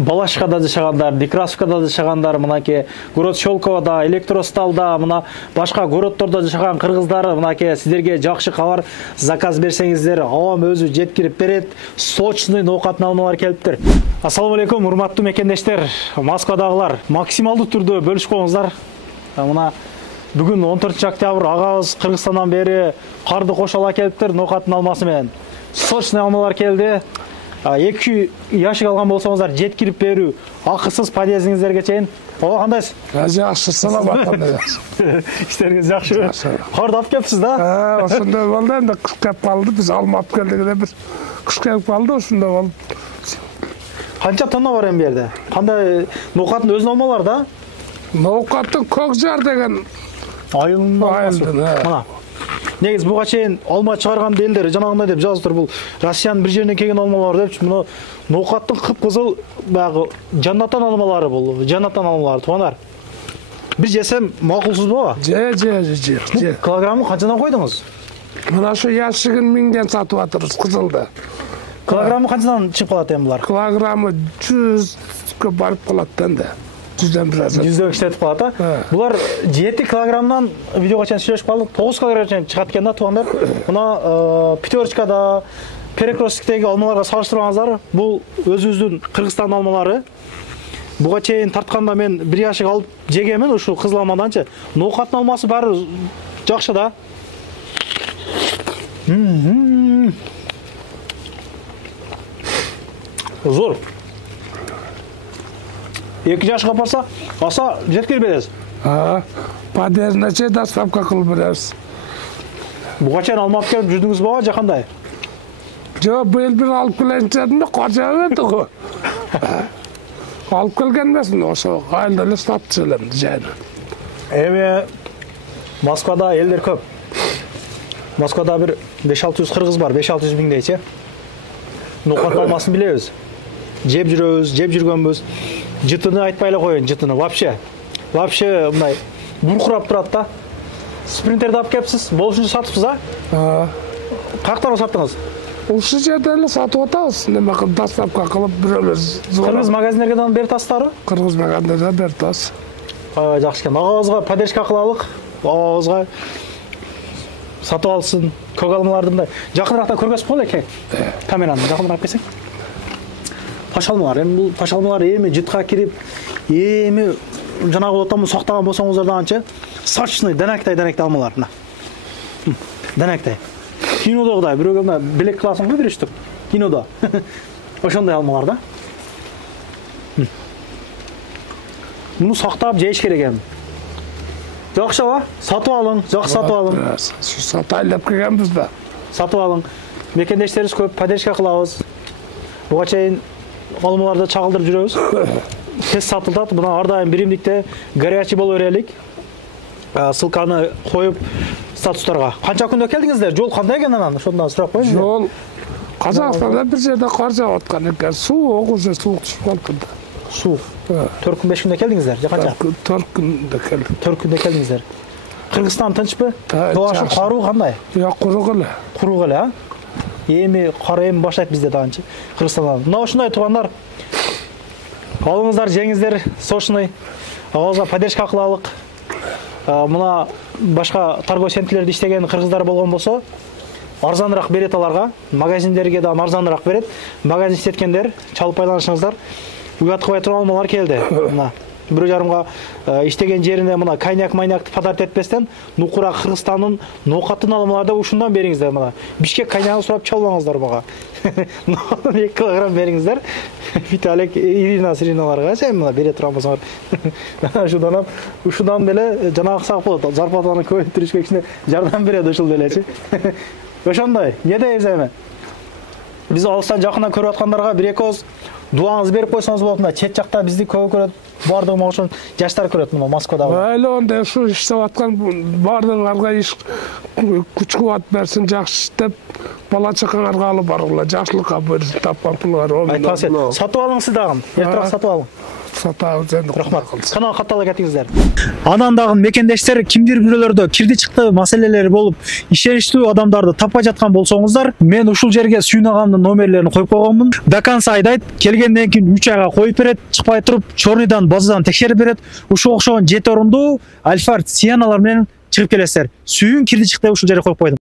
Балашкада жашагандар, Некрасовкада жашагандар, мынакей город Щелковода, Электросталда, мына башка городдордо жашаган кыргыздар, мынакей сиздерге жакшы кабар, заказ берсеңиздер, авам өзү жеткирип берет. Сочный ноокаттын алмалар келиптир. Ассаламу алейкум, урматтуу мекендештер, Москвадагылар, максималдуу түрдө бөлүшүп коюңуздар. Мына бүгүн 14 октябрь агабыз Кыргызстандан бери карды кошола келиптир, ноокаттын алмасы менен. Сочный алмалар келди. 2 яшык алган болсоңуздар жеткирип берүү акысыз подъездиңиздерге чейин. О, кандайсыз? Жакшы, саламат. Иштериңиз жакшы. Карды алып келипсиз да? Ошондой болду, эми кыш келип калды. Биз алма алып келдик, бир кыш келип калды, ошондой болду. Канча тонна бар эми бу жерде? Кандай ноокаттын өзүнүн алмалары да? Ноокаттын Көкжар деген айылдын. Мына. Негиз буга чейин алма чыгарган элдер жанагындай деп жазыптыр. Бул Россиянын бир жеринен келген алмалар депчи. Мына ноокаттын кыпкызыл баягы жаннаттан алмалары бул. Жаннаттан алмалары туугандар. Бир жесем макулсузбу? Же. Килограммы канчадан койдуңуз? Мына шу яшыгын 1000ден сатып атырбыз кызылды. Килограммы канчадан чыгып калат эми булар? Килограммы 100га барып калат да. 100дөн бир аз. 100дөн иштетип калат, а? Булар 7 килограммдан видеого чейин сүйлөшүп калдык. 9 килограмм чейин чыгат экен да туугандар. Мына Пятерочкада, Перекресттеги алмаларга салыштырганыңыздар, бул өзүбүздүн Кыргызстан алмалары. Буга чейин тартканда мен 1 яшык алып жегенмин ушул кызыл алмаданчы. Ноокаттын алмасы баары жакшы да. Зор. 2 жашка барса, аса жеткирип бересиз. Подъездне доставка кылып беребиз. Буга чейин алма алып келип жүрдүңүзбү же кандай? Жок, быйыл бир алып келейин дедим, кача берди го. Алып келген эмесмин, ошо айылда эле сатып элем жайына. Эми Москвада элдер көп. Москвада бир 5-600 кыргыз бар, 5-600 миңдейчи. Ноокат алмасын билебиз. Жеп жүрөбүз, жеп жүргөнбүз. Жытыны айтпай эле коеюн, жытыны вообще мындай буркурап турат да. Спринтерди алып келипсиз, болушунча сатыпсыз, а? Каяктан саттыңыз? Ушул жерде эле сатып атабыз. Неме кылып доставка кылып бирөөбүз. Кыргыз магазиндерден берип атасыздарбы? Кыргыз магазиндерден берип атабыз. Жакшы экен. Агабызга поддержка кылалык. Агабызга сатып алсын. Көк алмаларды мындай жакыныраактан көргөзүп коелу экен. Камераны жакыныраак келсең. Пашалмалар, эми бул пашалмалар эми жытка кирип, эми жанагы отамы сактаган болсоңуздар дагычы сочный данактай алмалар мына. Данактай. Кинодогудай бирөөгө мына билек кыласың го бир штук. Кинодо. Ошондой алмалар да. Муну сактап жеш керек эми. Жакшыбы? Сатып алың, жакшы сатып алың. Сатайлап келгенбиз да. Сатып алың. Мекендештерибиз көп, поддержка кылабыз. Буга чейин алмаларды чагылдырып жүрөбүз. Тез сатылат. Мына ар дайым биримдикте горячий боло берелик. Ссылканы коюп статустарга. Канча күндө келдиңиздер? Жол кандай экен анан? Ошондон сурап коеюн. Жол Казакстанда бир жерде кар жаап аткан экен. Суук уже суук түшүп калды. Суу. 4 күн 5 күндө келдиңиздер? Же канча? 4 күндө келдик. 4 күндө келдиңиздер. Кыргызстан тынчпы? Тоашы каруу кандай? Жок, курук эле. Курук эле, а? Эми кар эми баштайт бизде дагычы Кыргызстандан. Мына ушундай туугандар. Алыңыздар, жеңиздер, сочный. Агабызга поддержка кылалык. Мына башка торговый центрлерде иштеген кыргыздар болгон болсо, арзаныраак берет аларга. Магазиндерге да арзаныраак берет. Магазин иштеткендер, чалып байланышыңыздар. Уяткыбай турган алмалар келди. Мына 1,5 иштеген жерине мына коньяк-майнякты подарок этпестен, нукура Кыргызстандын ноокаттын алмаларды ушундан бериңиздер мына. Бишкек коньягын сурап чалбаңыздар мага. 2 килограмм бериңиздер. Виталик, Ирина, Сириналарга сен мына бере турган болсоңор. Ушундан деле жанагы сак болот. Зарплатаны көбөйтүрүшкө кичине жардам берет ушул делечи. Ошондой. Не дейбиз эми? Биз алыстан жакындан көрүп аткандарга 1-2 дуаңыз берип койсоңуз болот. Мына чет жакта бизди көп көрөт. бардыгы могу ошон жаштар көрөт мына Москвадагы. Öyle onda şu işlep atkan bardığlarga iş күч кубат берсин, жакшы иштеп, бала чакаңарга алып баргыла, жакшылыкка бөлүп тапкан пуллар о Айтпа сен. Сатып алыңыз дагы. Эртең сатып алың. сатабыз энди. Рахмат. Канал каттала кетиңиздер. Анан дагы мекендештер кимдир бирөөлөрдө кирди чыкты маселелери болуп, ишеничтүү адамдарды таппай жаткан болсоңуздар, мен ушул жерге Сүйүн агамдын номерлерин коюп койгонмун. До конца айдайт, келгенден кийин 3 айга коюп берет, чыкпай туруп, чорныйдан, базадан текшерип берет. Ушул окшогон 7 орундуу Альфард Сианалар менен чыгып келесиздер. Сүйүн кирди чыкты ушул жерге коюп койдум.